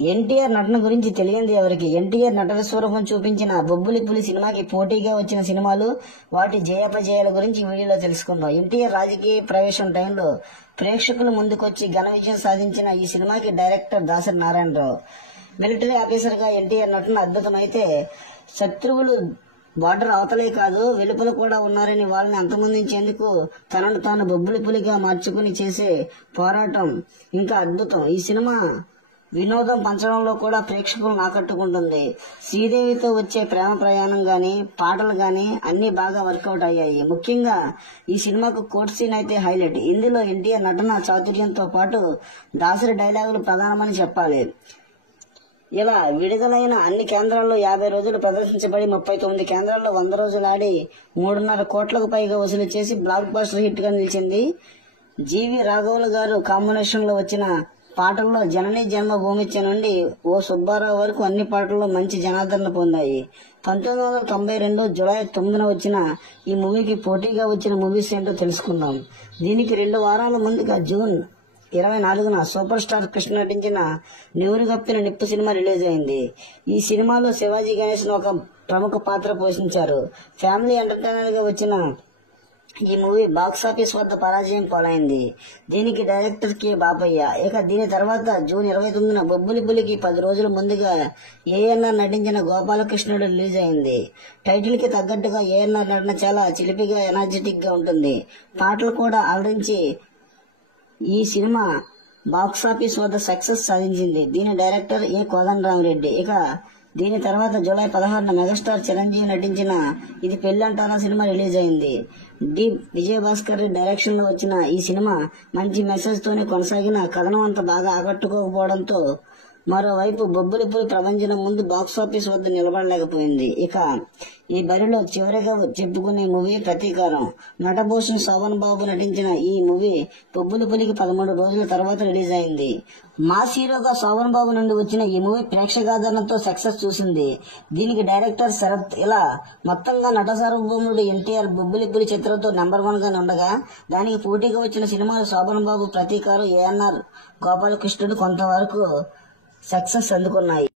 ఎన్టీఆర్ నటన గురించి తెలియంది ఎవరికి? ఎన్టీఆర్ నట విశ్వరూపం చూపించిన బొబ్బులి పులి సినిమాకి పోటీగా వచ్చిన సినిమాలు, వాటి జయాపజయాల గురించి వీడియోలో తెలుసుకుందాం. ఎన్టీఆర్ రాజకీయ ప్రవేశం టైంలో ప్రేక్షకుల ముందుకొచ్చి ఘన విజయం సాధించిన ఈ సినిమాకి director Dasari Narayana Rao. Military officer గా ఎన్టీఆర్ నటన అద్భుతమైతే, శత్రువులు బార్డర్ అవతలే కాదు వెలుపల కూడా ఉన్నారని వాళ్ళని అంతమొందించేందుకు తనను తాను బొబ్బులి పులిగా మార్చుకుని చేసే పోరాటం ఇంకా అద్భుతం. ఈ సినిమా వినోదం పంచడంలో కూడా ప్రేక్షకులను ఆకట్టుకుంటుంది. శ్రీదేవితో వచ్చే ప్రేమ ప్రయాణం గాని, పాటలు గాని అన్ని బాగా వర్కౌట్ అయ్యాయి. ముఖ్యంగా ఈ సినిమాకు కోర్ట్ సీన్ అయితే హైలైట్. ఇందులో ఎన్టీఆర్ నటన చాతుర్యంతో పాటు దాసరి డైలాగులు ప్రధానమని చెప్పాలి. ఇలా విడుదలైన అన్ని కేంద్రాల్లో 50 రోజులు ప్రదర్శించబడి 39 కేంద్రాల్లో 100 రోజులు ఆడి 3.5 కోట్లకు పైగా వసూలు చేసి బ్లాక్ బస్టర్ హిట్ గా నిలిచింది. జీవి రాఘవులు గారు కాంబినేషన్ లో వచ్చిన పాటల్లో జననీ జన్మభూమిచ్చ నుండి ఓ సుబ్బారావు వరకు అన్ని పాటల్లో మంచి జనాదరణ పొందాయి. 1992 జూలై 9న వచ్చిన ఈ మూవీకి పోటీగా వచ్చిన మూవీస్ ఏంటో తెలుసుకుందాం. దీనికి 2 వారాల ముందుగా జూన్ 24న సూపర్ స్టార్ కృష్ణ నటించిన నెవురు గప్పిన నిప్పు సినిమా రిలీజ్ అయింది. ఈ సినిమాలో శివాజీ గణేశన్ ఒక ప్రముఖ పాత్ర పోషించారు. ఫ్యామిలీ ఎంటర్టైనర్ గా వచ్చిన ఈ మూవీ బాక్సాఫీస్ వద్ద పరాజయం పాలైంది. దీనికి డైరెక్టర్ కె బాపయ్య. ఇక దీని తర్వాత జూన్ 29న బొబ్బులి పులికి 10 రోజుల ముందుగా ఏఎన్ఆర్ నటించిన గోపాలకృష్ణుడు రిలీజ్ అయింది. టైటిల్ కి తగ్గట్టుగా ఏఎన్ఆర్ నటన చాలా చిలిపిగా ఎనర్జెటిక్ గా ఉంటుంది. పాటలు కూడా అలరించి ఈ సినిమా బాక్సాఫీస్ వద్ద సక్సెస్ సాధించింది. దీని డైరెక్టర్ ఏ కోదండరామిరెడ్డి. ఇక దీని తర్వాత జూలై 16న మెగాస్టార్ చిరంజీవి నటించిన ఇది పెళ్ళంటారా సినిమా రిలీజ్ అయింది. డి విజయభాస్కర్ డైరెక్షన్ లో వచ్చిన ఈ సినిమా మంచి మెసేజ్ తోనే కొనసాగిన కథనం అంత బాగా ఆకట్టుకోకపోవడంతో మరోవైపు బొబ్బులి పులి ప్రభంజనం ముందు బాక్సాఫీస్ వద్ద నిలబడలేకపోయింది. ఇక ఈ బరిలో చివరిగా చెప్పుకునే మూవీ ప్రతీకారం. నటభూషణ్ శోభన్ బాబు నటించిన ఈ మూవీ బొబ్బులి పులికి 13 రోజుల తర్వాత రిలీజ్ అయింది. మాస్ హీరోగా శోభన్ బాబు నుండి వచ్చిన ఈ మూవీ ప్రేక్షకాదరణతో సక్సెస్ చూసింది. దీనికి డైరెక్టర్ శరత్. ఇలా మొత్తంగా నట సార్వభౌముడు ఎన్టీఆర్ బొబ్బులి పులి చిత్రంతో నెంబర్ 1 గా ఉండగా, దానికి పోటీగా వచ్చిన సినిమాలు శోభన్ బాబు, ప్రతీకారం, ఏఎన్ఆర్, గోపాలకృష్ణుడు కొంతవరకు సక్సెస్ అందుకున్నాయి.